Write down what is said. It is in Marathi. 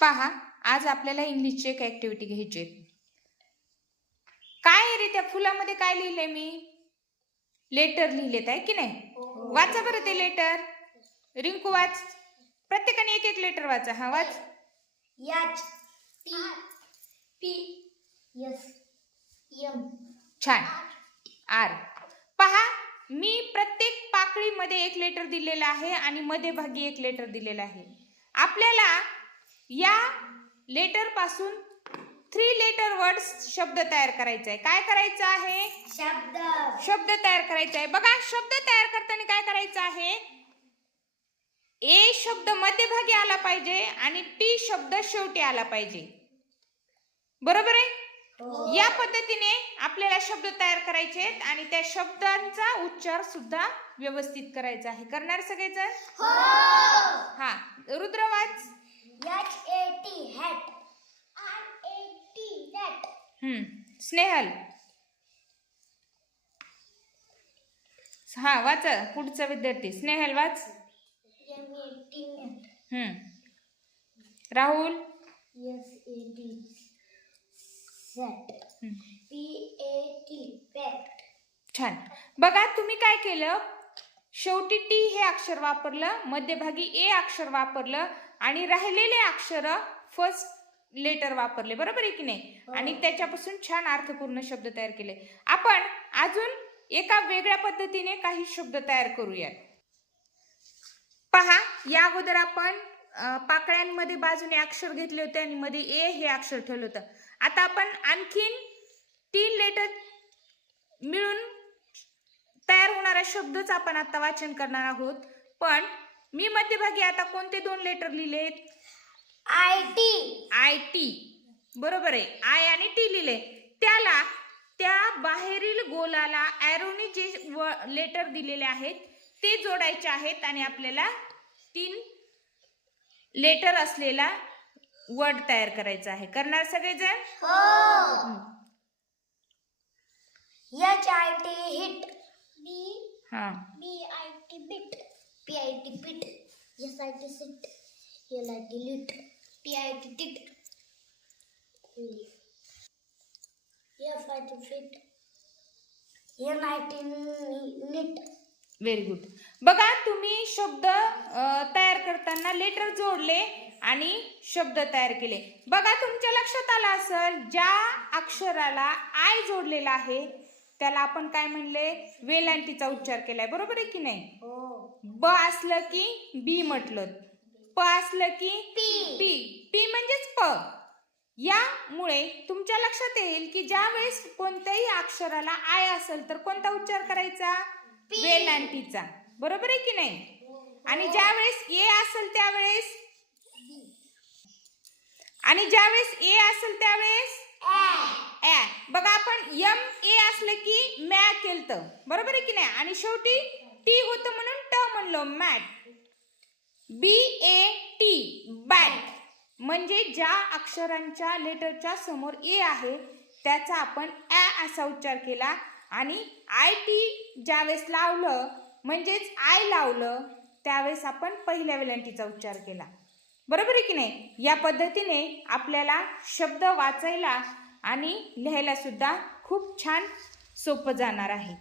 पहा, आज आपल्याला इंग्लिशची एक ऍक्टिव्हिटी घ्यायची आहे. काय आहे रे त्या फुलामध्ये काय लिहिलंय मी? लेटर लिहिलेत आहे की नाही? वाचा बरं ते लेटर. रिंकू वाच. प्रत्येकाने एक एक लेटर वाचा. हा वाच. H T P S M. छान. आर. पहा, मी प्रत्येक पाकळीमध्ये एक लेटर दिलेला आहे आणि मध्यभागी एक लेटर दिलेला आहे. आपल्याला या लेटर पासून 3 लेटर वर्ड्स शब्द तयार करायचा आहे. काय करायचं आहे? शब्द तयार करायचा आहे. बघा, शब्द तयार करताना काय करायचं आहे? ए शब्द मध्यभागी आला पाहिजे आणि टी शब्द शेवटी आला पाहिजे. बरोबर आहे? या पद्धतीने आपल्याला शब्द तयार करायचे आहेत आणि त्या शब्दांचा उच्चार सुद्धा व्यवस्थित करायचा आहे. करणार सगळेजण? हा, रुद्र वाच. HAT hat. RAT rat. Snehal. हा, वाचा. पुढचा विद्यार्थी स्नेहल वाच. MAT net. Rahul. SAT set. PAT pet. छान. बघा, तुम्ही काय केलं? शेवटी टी हे अक्षर वापरलं, मध्यभागी ए अक्षर वापरलं आणि राहिलेले अक्षर फर्स्ट लेटर वापरले. बरोबर आहे की नाही? आणि त्याच्यापासून छान अर्थपूर्ण शब्द तयार केले. आपण अजून एका वेगळ्या पद्धतीने काही शब्द तयार करूयात. पहा, या अगोदर आपण पाकळ्यांमध्ये बाजूने अक्षर घेतले होते आणि मध्ये ए हे अक्षर ठेवलं होतं. आता आपण आणखीन 3 लेटर मिळून तयार होणारा शब्दच आपण आता वाचन करणार आहोत. पण मी मध्यभागी आता कोणते 2 लेटर लिहिलेत? I T. बरोबर आहे. आय आणि टी लिहिले. त्याला त्या बाहेरील गोलाला ॲरोने जे लेटर दिलेले आहेत ते जोडायचे आहेत आणि आपल्याला 3 लेटर असलेला वर्ड तयार करायचा आहे. करणार सगळेजण? HIT hit. BIT bit. PIT pit. SIT sit. LIT lit. TIT tit. FIT fit. NIT nit. Very good. बघा, तुम्ही शब्द तयार करताना लेटर जोडले आणि शब्द तयार केले. बघा, तुमच्या लक्षात आलं असेल, ज्या अक्षराला आय जोडलेला आहे त्याला आपण काय म्हणले? वेलांटीचा उच्चार केलाय. बरोबर आहे की नाही? ब असलं की बी म्हटलं, प असलं की पी. पी म्हणजेच प. यामुळे तुमच्या लक्षात येईल की ज्या वेळेस कोणत्याही अक्षराला आय असेल तर कोणता उच्चार करायचा? वेलांटीचा. बरोबर आहे की नाही? आणि ज्या वेळेस ए असेल त्यावेळेस त्यावेळेस ऍ. बघा, आपण एम ए असलं की मॅ केलतं. बरोबर आहे की नाही? आणि शेवटी टी होतं म्हणून ट म्हणलो, मॅट. BAT bat. म्हणजे ज्या अक्षरांच्या लेटरच्या समोर ए आहे त्याचा आपण ऍ असा उच्चार केला आणि IT ज्यावेळेस लावलं म्हणजेच आय लावलं त्यावेळेस आपण पहिल्या वेलांटीचा उच्चार केला. बरोबर आहे की नाही? या पद्धतीने आपल्याला शब्द वाचायला आणि लिहायला सुद्धा खूप छान सोपं जाणार आहे.